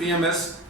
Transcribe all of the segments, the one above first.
PMS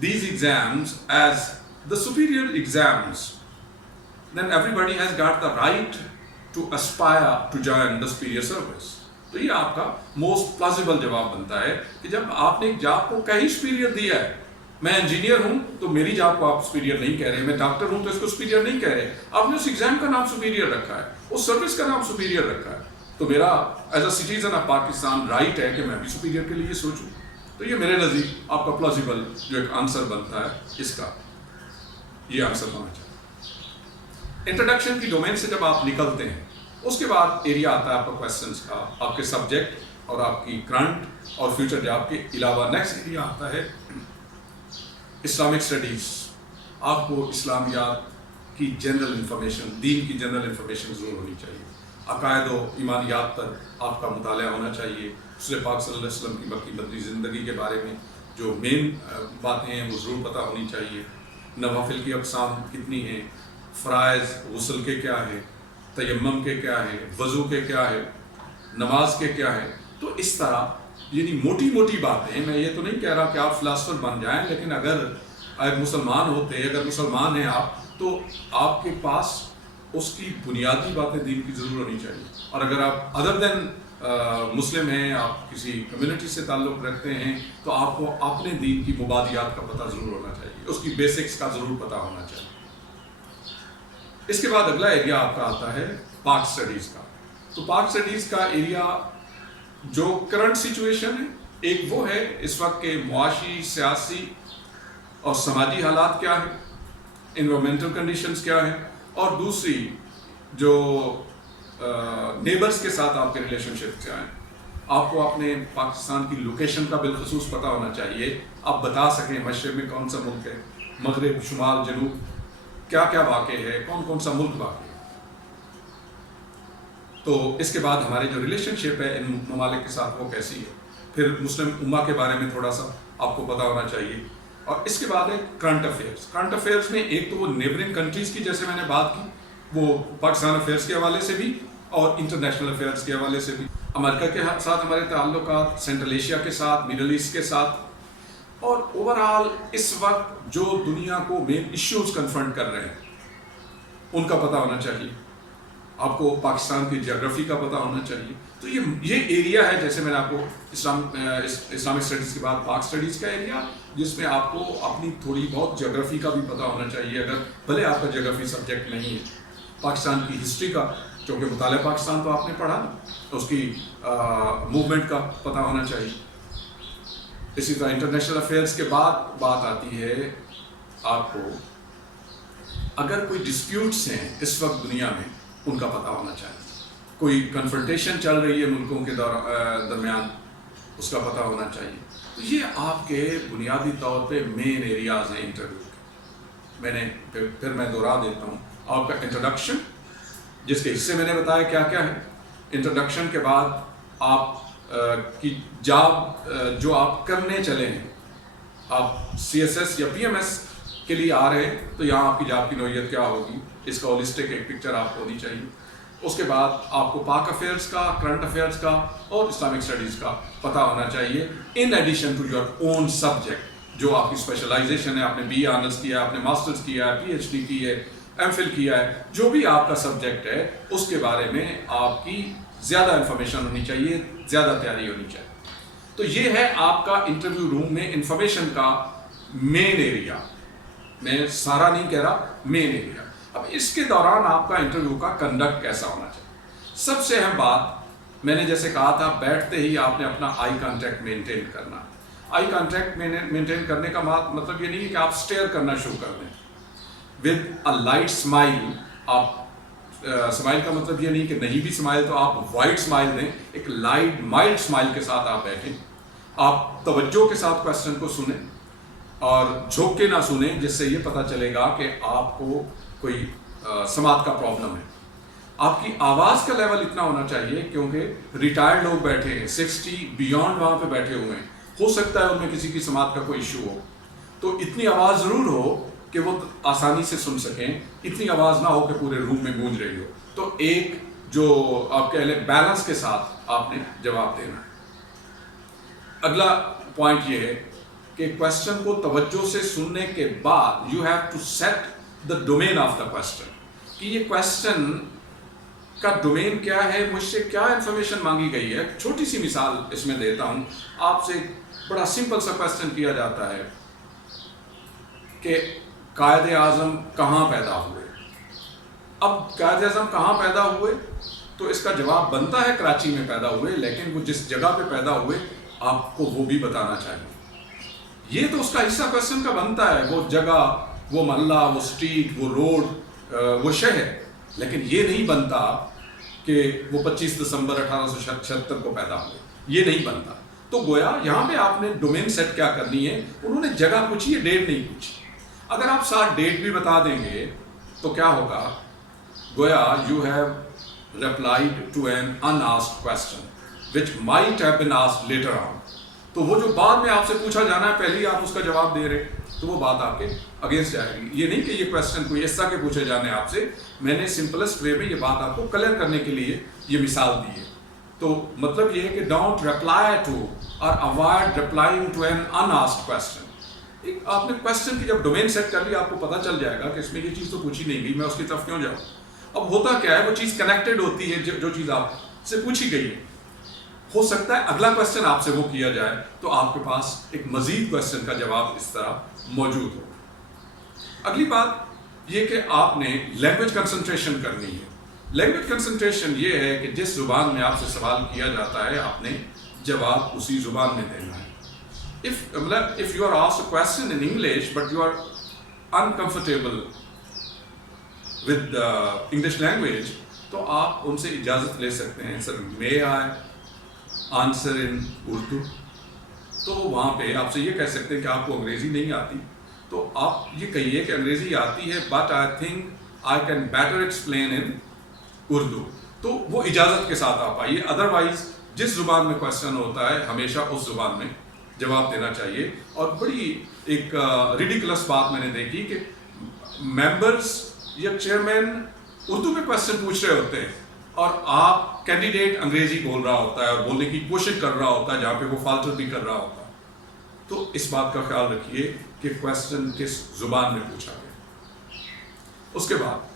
these exams as the superior exams, then everybody has got the right to aspire to join the superior service. تو یہ آپ کا most plausible جواب بنتا ہے کہ جب آپ نے ایک جاب کو کہیں سپیریئر دیا ہے. میں انجینئر ہوں تو میری جاب کو آپ سپیریئر نہیں کہہ رہے, میں ڈاکٹر ہوں تو اس کو سپیریئر نہیں کہہ رہے, آپ نے اس ایگزام کا نام سپیریئر رکھا ہے, اس سروس کا نام سپیریئر رکھا ہے, تو میرا as a citizen of Pakistan right ہے کہ میں بھی سپیریئر کے لیے سوچوں. تو یہ میرے نزدیک آپ کا پلازیبل جو ایک آنسر بنتا ہے اس کا یہ آنسر ہونا چاہیے. انٹروڈکشن کی ڈومین سے جب آپ نکلتے ہیں اس کے بعد ایریا آتا ہے آپ کا کویسچنس کا, آپ کے سبجیکٹ اور آپ کی کرنٹ اور فیوچر جاب کے علاوہ. نیکسٹ ایریا آتا ہے اسلامک اسٹڈیز. آپ کو اسلامیات کی جنرل انفارمیشن, دین کی جنرل انفارمیشن ضرور ہونی چاہیے. عقائد و ایمانیات پر آپ کا مطالعہ ہونا چاہیے. رسول پاک صلی اللہ علیہ وسلم کی مکی مدنی زندگی کے بارے میں جو مین باتیں ہیں وہ ضرور پتہ ہونی چاہیے. نوافل کی اقسام کتنی ہیں, فرائض غسل کے کیا ہے, تیمم کے کیا ہے, وضو کے کیا ہے, نماز کے کیا ہے. تو اس طرح یعنی موٹی موٹی باتیں. میں یہ تو نہیں کہہ رہا کہ آپ فلاسفر بن جائیں, لیکن اگر ایک مسلمان ہوتے, اگر مسلمان ہیں آپ, تو آپ کے پاس اس کی بنیادی باتیں دین کی ضرور ہونی چاہیے. اور اگر آپ ادر دین مسلم ہیں, آپ کسی کمیونٹی سے تعلق رکھتے ہیں, تو آپ کو اپنے دین کی مبادیات کا پتہ ضرور ہونا چاہیے, اس کی بیسکس کا ضرور پتہ ہونا چاہیے. اس کے بعد اگلا ایریا آپ کا آتا ہے پاک سٹڈیز کا. تو پاک سٹڈیز کا ایریا جو کرنٹ سچویشن ہے, ایک وہ ہے اس وقت کے معاشی, سیاسی اور سماجی حالات کیا ہیں, انوائرمنٹل کنڈیشنز کیا ہیں, اور دوسری جو نیبرز کے ساتھ آپ کے ریلیشن شپ کیا ہیں. آپ کو اپنے پاکستان کی لوکیشن کا بالخصوص پتہ ہونا چاہیے, آپ بتا سکیں مشرق میں کون سا ملک ہے, مغرب, شمال, جنوب کیا کیا واقع ہے, کون کون سا ملک واقع ہے. تو اس کے بعد ہماری جو ریلیشن شپ ہے ان ممالک کے ساتھ وہ کیسی ہے. پھر مسلم امہ کے بارے میں تھوڑا سا آپ کو پتہ ہونا چاہیے. اور اس کے بعد ہے کرنٹ افیئرس. کرنٹ افیئرس میں ایک تو وہ نیبرنگ کنٹریز کی جیسے میں نے بات کی, وہ پاکستان افیئرس کے حوالے سے بھی اور انٹرنیشنل افیئرس کے حوالے سے بھی, امریکہ کے ساتھ ہمارے تعلقات, سینٹرل ایشیا کے ساتھ, مڈل ایسٹ کے ساتھ, اور اوور آل اس وقت جو دنیا کو مین ایشوز کنفرنٹ کر رہے ہیں ان کا پتہ ہونا چاہیے. آپ کو پاکستان کی جغرافی کا پتہ ہونا چاہیے. تو یہ ایریا ہے, جیسے میں نے آپ کو اسلامک اسٹڈیز کے بعد پاک اسٹڈیز کا ایریا, جس میں آپ کو اپنی تھوڑی بہت جغرافی کا بھی پتہ ہونا چاہیے, اگر بھلے آپ کا جغرافی سبجیکٹ نہیں ہے. پاکستان کی ہسٹری کا, کیونکہ مطالعہ پاکستان تو آپ نے پڑھا نا, اس کی موومنٹ کا پتہ ہونا چاہیے. اسی طرح انٹرنیشنل افیئرس کے بعد بات آتی ہے آپ کو اگر کوئی ڈسپیوٹس ہیں اس وقت دنیا میں ان کا پتہ ہونا چاہیے. کوئی کنفرنٹیشن چل رہی ہے ملکوں کے درمیان, اس کا پتہ ہونا چاہیے. تو یہ آپ کے بنیادی طور پہ مین ایریاز ہیں انٹرویو کے. میں نے پھر میں دوہرا دیتا ہوں, آپ کا انٹروڈکشن جس کے حصے میں نے بتایا کیا کیا ہے. انٹروڈکشن کے بعد آپ کی جاب جو آپ کرنے چلے ہیں, آپ CSS یا PMS کے لیے آ رہے ہیں, تو یہاں آپ کی جاب کی نوعیت کیا ہوگی, اس کا ہولسٹک ایک پکچر آپ کو ہونی چاہیے. اس کے بعد آپ کو پاک افیئرس کا, کرنٹ افیئرس کا اور اسلامک اسٹڈیز کا پتہ ہونا چاہیے, in addition to your own subject جو آپ کی اسپیشلائزیشن ہے. آپ نے BA آنرس کیا, آپ نے ماسٹرز کیا ہے, PhD کی ہے, MPhil کیا ہے, جو بھی آپ کا سبجیکٹ ہے اس کے بارے میں آپ کی زیادہ انفارمیشن ہونی چاہیے, زیادہ تیاری ہونی چاہیے. تو یہ ہے آپ کا انٹرویو روم میں انفارمیشن کا مین ایریا. میں سارا نہیں کہہ رہا, مین ایریا. اب اس کے دوران آپ کا انٹرویو کا کنڈکٹ کیسا ہونا چاہیے. سب سے اہم بات میں نے جیسے کہا تھا, بیٹھتے ہی آپ نے اپنا آئی کانٹیکٹ مینٹین کرنا. آئی کانٹیکٹ مینٹین کرنے کا مطلب یہ نہیں ہے کہ آپ سٹیئر کرنا شروع کر دیں. ود اے لائٹ اسمائل, آپ اسمائل کا مطلب یہ نہیں کہ نہیں بھی اسمائل تو آپ وائٹ اسمائل دیں, ایک لائٹ مائلڈ اسمائل کے ساتھ آپ بیٹھیں. آپ توجہ کے ساتھ کویسچن کو سنیں اور جھوک کے نہ سنیں, جس سے یہ پتہ چلے گا کہ آپ کو کوئی سماعت کا پرابلم ہے. آپ کی آواز کا لیول اتنا ہونا چاہیے, کیونکہ ریٹائرڈ لوگ بیٹھے ہیں, 60 بیونڈ وہاں پہ بیٹھے ہوئے ہیں, ہو سکتا ہے ان میں کسی کی سماعت کا کوئی ایشو ہو. تو اتنی آواز ضرور ہو کہ وہ آسانی سے سن سکیں, اتنی آواز نہ ہو کہ پورے روم میں گونج رہی ہو. تو ایک جو آپ کہہ لیں بیلنس کے ساتھ آپ نے جواب دینا ہے. اگلا پوائنٹ یہ ہے کہ کویسچن کو توجہ سے سننے کے بعد you have to set the domain of the question, کہ یہ کویسچن کا ڈومین کیا ہے, مجھ سے کیا انفارمیشن مانگی گئی ہے. چھوٹی سی مثال اس میں دیتا ہوں آپ سے. بڑا سمپل سا کوشچن کیا جاتا ہے کہ قائد اعظم کہاں پیدا ہوئے. اب قائد اعظم کہاں پیدا ہوئے تو اس کا جواب بنتا ہے کراچی میں پیدا ہوئے, لیکن وہ جس جگہ پہ پیدا ہوئے آپ کو وہ بھی بتانا چاہیے. یہ تو اس کا حصہ کوشچن کا بنتا ہے, وہ جگہ, وہ محلہ, وہ اسٹریٹ, وہ روڈ, وہ شہر, لیکن یہ نہیں بنتا کہ وہ 25 دسمبر 1876 کو پیدا ہوئے. یہ نہیں بنتا. تو گویا یہاں پہ آپ نے ڈومین سیٹ کیا کرنی ہے. انہوں نے جگہ پوچھی ہے, ڈیٹ نہیں پوچھی. اگر آپ ساتھ ڈیٹ بھی بتا دیں گے تو کیا ہوگا, گویا you have replied to an unasked question which might have been asked later on. تو وہ جو بعد میں آپ سے پوچھا جانا ہے پہلے ہی آپ اس کا جواب دے رہے, تو وہ بات آپ کے اگینسٹ جائے گی. یہ نہیں کہ یہ کوشچن کوئی ایسا کے پوچھے جانے آپ سے, میں نے سمپلسٹ وے میں یہ بات آپ کو کلیئر کرنے کے لیے یہ مثال دی ہے. تو مطلب یہ ہے کہ ڈونٹ ریپلائی ٹو اور avoid replying to an unasked question. آپ نے کوشچن کی جب ڈومین سیٹ کر لی آپ کو پتہ چل جائے گا کہ اس میں یہ چیز تو پوچھی نہیں گئی, میں اس کی طرف کیوں جاؤں. اب ہوتا کیا ہے, وہ چیز کنیکٹڈ ہوتی ہے جو چیز آپ سے پوچھی گئی ہے. ہو سکتا ہے اگلا کوشچن آپ سے وہ کیا جائے تو آپ کے پاس ایک مزید کوشچن کا جواب اس طرح موجود ہو. اگلی بات یہ کہ آپ نے لینگویج کنسنٹریشن کرنی ہے. لینگویج کنسنٹریشن یہ ہے کہ جس زبان میں آپ سے سوال کیا جاتا ہے آپ نے جواب اسی زبان میں دینا ہے. If you are asked a question in English but you are uncomfortable with the English language, تو آپ ان سے اجازت لے سکتے ہیں, سر may I answer in Urdu. تو وہاں پہ آپ سے یہ کہہ سکتے ہیں کہ آپ کو انگریزی نہیں آتی, تو آپ یہ کہیے کہ انگریزی آتی ہے but I think I can better explain in Urdu. تو وہ اجازت کے ساتھ آپ آئیے. ادروائز جس زبان میں کوشچن ہوتا ہے ہمیشہ اس زبان میں جواب دینا چاہیے. اور بڑی ایک ریڈیکولس بات میں نے دیکھی کہ ممبرس یا چیئرمین اردو میں کوشچن پوچھ رہے ہوتے ہیں اور آپ کینڈیڈیٹ انگریزی بول رہا ہوتا ہے اور بولنے کی کوشش کر رہا ہوتا ہے جہاں پہ وہ فالٹر بھی کر رہا ہوتا ہے. تو اس بات کا خیال رکھیے کہ کوشچن کس زبان میں پوچھا گیا. اس کے بعد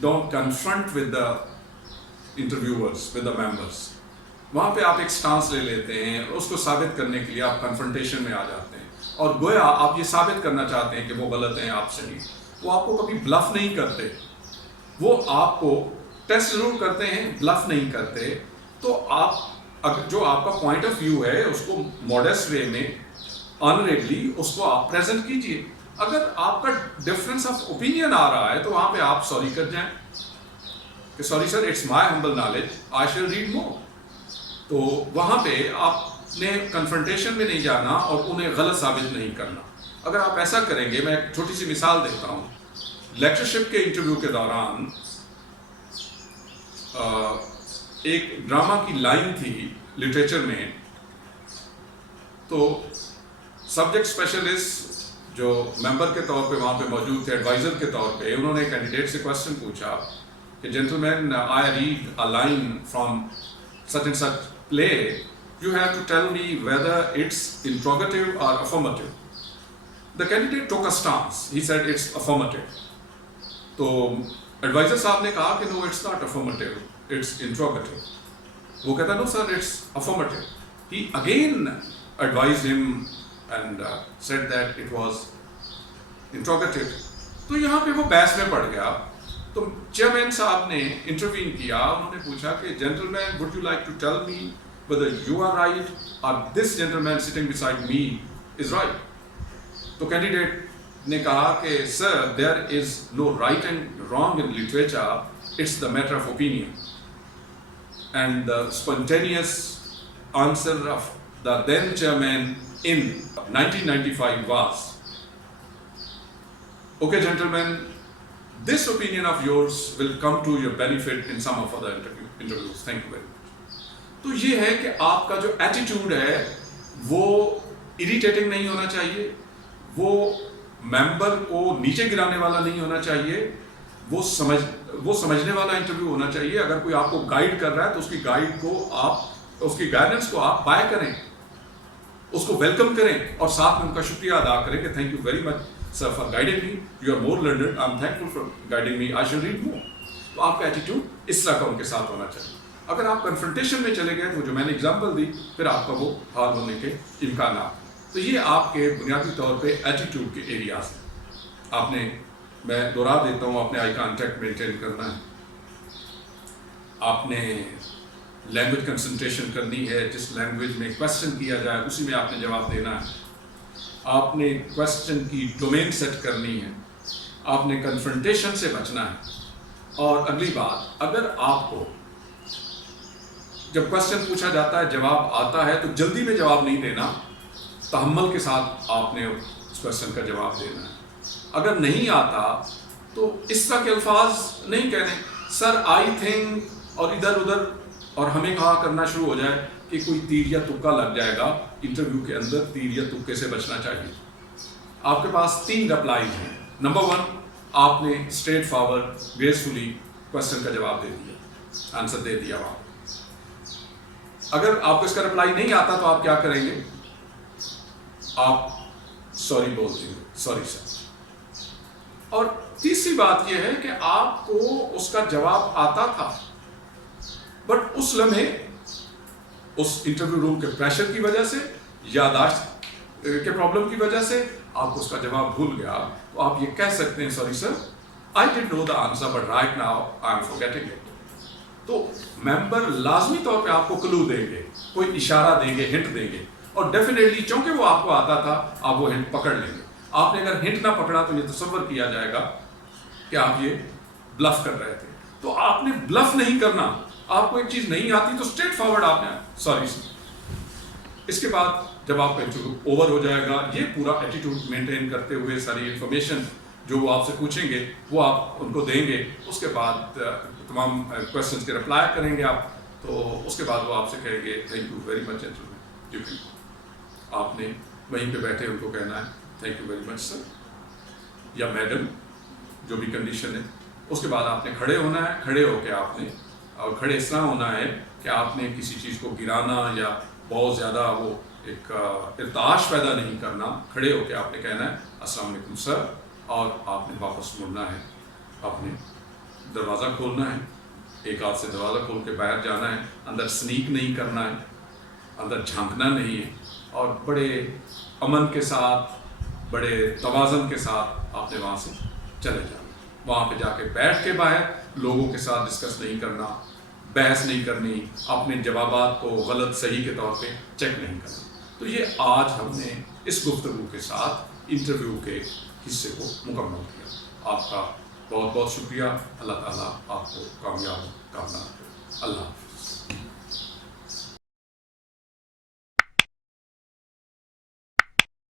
don't confront with the interviewers, with the members. وہاں پہ آپ ایک سٹانس لے لیتے ہیں, اس کو ثابت کرنے کے لیے آپ کنفرنٹیشن میں آ جاتے ہیں اور گویا آپ یہ ثابت کرنا چاہتے ہیں کہ وہ غلط ہیں, آپ صحیح. وہ آپ کو کبھی بلف نہیں کرتے, وہ آپ کو ٹیسٹ ضرور کرتے ہیں, بلف نہیں کرتے. تو آپ جو آپ کا پوائنٹ آف ویو ہے اس کو ماڈسٹ وے میں آنریبلی اس کو آپ پریزنٹ کیجئے. اگر آپ کا ڈفرینس آف اوپینین آ رہا ہے تو وہاں پہ آپ سوری کر جائیں کہ sorry sir it's my humble knowledge, I shall read more. تو وہاں پہ آپ نے کنفرنٹیشن میں نہیں جانا اور انہیں غلط ثابت نہیں کرنا. اگر آپ ایسا کریں گے, میں ایک چھوٹی سی مثال دیتا ہوں. لیکچرشپ کے انٹرویو کے دوران ایک ڈرامہ کی لائن تھی لٹریچر میں, تو سبجیکٹ اسپیشلسٹ جو ممبر کے طور پہ وہاں پہ موجود تھے, ایڈوائزر کے طور پہ, انہوں نے کینڈیڈیٹ سے کوشچن پوچھا کہ gentleman I read a line from such and such play, you have to tell me whether it's interrogative or affirmative. The candidate took a stance. He said it's affirmative. تو advisor صاحب نے کہا کہ no, it's not affirmative, it's interrogative. وہ کہتا no sir, it's affirmative. He again advised him and said that it was interrogative. تو یہاں پہ وہ بحث میں پڑ گیا. تو چیئرمین صاحب نے انٹرویو کیا, انہوں نے پوچھا کہ gentleman would you like to tell me whether you are right or this gentleman sitting beside me is right. تو کینڈیڈیٹ نے کہا کہ sir there is no right and wrong in literature, it's the matter of opinion. And the spontaneous answer of the then chairman in 1995 was, okay gentlemen, this opinion of yours will come to your benefit in some of other interviews. Thank you very much. تو یہ ہے کہ آپ کا جو attitude ہے وہ irritating نہیں ہونا چاہیے, وہ ممبر کو نیچے گرانے والا نہیں ہونا چاہیے, وہ سمجھنے والا انٹرویو ہونا چاہیے. اگر کوئی آپ کو گائیڈ کر رہا ہے تو اس کی گائیڈ کو آپ, اس کی گائیڈنس کو آپ بائے کریں, اس کو ویلکم کریں اور ساتھ میں ان کا شکریہ ادا کریں کہ thank you very much sir, for guiding me. You are more learned. I'm thankful for guiding me. I should read more. تو آپ کا ایٹیٹیوڈ اس طرح کا ان کے ساتھ ہونا چاہیے. اگر آپ کنفرنٹیشن میں چلے گئے تو جو میں نے اگزامپل دی پھر آپ کا وہ حال ہونے کے امکانات. تو یہ آپ کے بنیادی طور پہ ایٹیٹیوڈ کے ایریاز ہیں. آپ نے, میں دوہرا دیتا ہوں, آپ نے آئی کانٹیکٹ مینٹین کرنا ہے, آپ نے لینگویج کنسنٹریشن کرنی ہے, جس لینگویج میں کویسچن کیا جائے اسی میں آپ نے جواب دینا ہے, آپ نے کویسچن کی ڈومین سیٹ کرنی ہے, آپ نے کنفرنٹیشن سے بچنا ہے. اور اگلی بات, اگر آپ کو جب کویسچن پوچھا جاتا ہے جواب آتا ہے تو جلدی میں جواب نہیں دینا, تحمل کے ساتھ آپ نے اس کویسچن کا جواب دینا ہے. اگر نہیں آتا تو اس طرح کے الفاظ نہیں کہنے, سر آئی تھنک, اور ادھر ادھر, اور ہمیں کہا کرنا شروع ہو جائے کہ کوئی تیر یا تکا لگ جائے گا. انٹرویو کے اندر تیر یا تکے سے بچنا چاہیے. آپ کے پاس 3 رپلائز ہیں. نمبر 1, آپ نے اسٹریٹ فارورڈ گریسفلی کویسچن کا جواب دے دیا, آنسر دے دیا. اگر آپ کو اس کا رپلائی نہیں آتا تو آپ کیا کریں گے؟ آپ سوری بولتے ہیں, سوری سر. اور تیسری بات یہ ہے کہ آپ کو اس کا جواب آتا تھا بٹ اس لمحے اس انٹرویو روم کے پریشر کی وجہ سے, یادداشت کے پرابلم کی وجہ سے آپ کو اس کا جواب بھول گیا. تو آپ یہ کہہ سکتے ہیں, sorry sir, I didn't know the answer but right now I am forgetting it. تو ممبر لازمی طور پہ آپ کو کلو دیں گے, کوئی اشارہ دیں گے, ہنٹ دیں گے, اور ڈیفینیٹلی چونکہ وہ آپ کو آتا تھا آپ وہ ہنٹ پکڑ لیں گے. آپ نے اگر ہنٹ نہ پکڑا تو یہ تصور کیا جائے گا کہ آپ یہ بلف کر رہے تھے. تو آپ نے بلف نہیں کرنا. آپ کو ایک چیز نہیں آتی تو اسٹریٹ فارورڈ آپ نے سوری سر. اس کے بعد جب آپ کا انٹرویو اوور ہو جائے گا, یہ پورا ایٹیٹیوڈ مینٹین کرتے ہوئے ساری انفارمیشن جو وہ آپ سے پوچھیں گے وہ آپ ان کو دیں گے. اس کے بعد تمام کویسچنس کے رپلائی کریں گے آپ. تو اس کے بعد وہ آپ سے کہیں گے thank you very much interview. آپ نے وہیں پہ بیٹھے ان کو کہنا ہے تھینک یو ویری مچ سر یا میڈم, جو بھی کنڈیشن ہے. اس کے بعد آپ نے کھڑے ہونا ہے. کھڑے ہو کے آپ نے, اور کھڑے اس طرح ہونا ہے کہ آپ نے کسی چیز کو گرانا یا بہت زیادہ وہ ایک ارتعاش پیدا نہیں کرنا. کھڑے ہو کے آپ نے کہنا ہے السلام علیکم سر, اور آپ نے واپس مڑنا ہے. آپ نے دروازہ کھولنا ہے, ایک ہاتھ سے دروازہ کھول کے باہر جانا ہے. اندر سنیک نہیں کرنا ہے, اندر جھانکنا نہیں ہے, اور بڑے امن کے ساتھ, بڑے توازن کے ساتھ آپ نے وہاں سے چلے جانا. وہاں پہ جا کے بیٹھ کے باہر لوگوں کے ساتھ ڈسکس نہیں کرنا, بحث نہیں کرنی, اپنے جوابات کو غلط صحیح کے طور پہ چیک نہیں کرنا. تو یہ آج ہم نے اس گفتگو کے ساتھ انٹرویو کے حصے کو مکمل کیا. آپ کا بہت بہت شکریہ. اللہ تعالیٰ آپ کو کامیاب کرے. اللہ حافظ.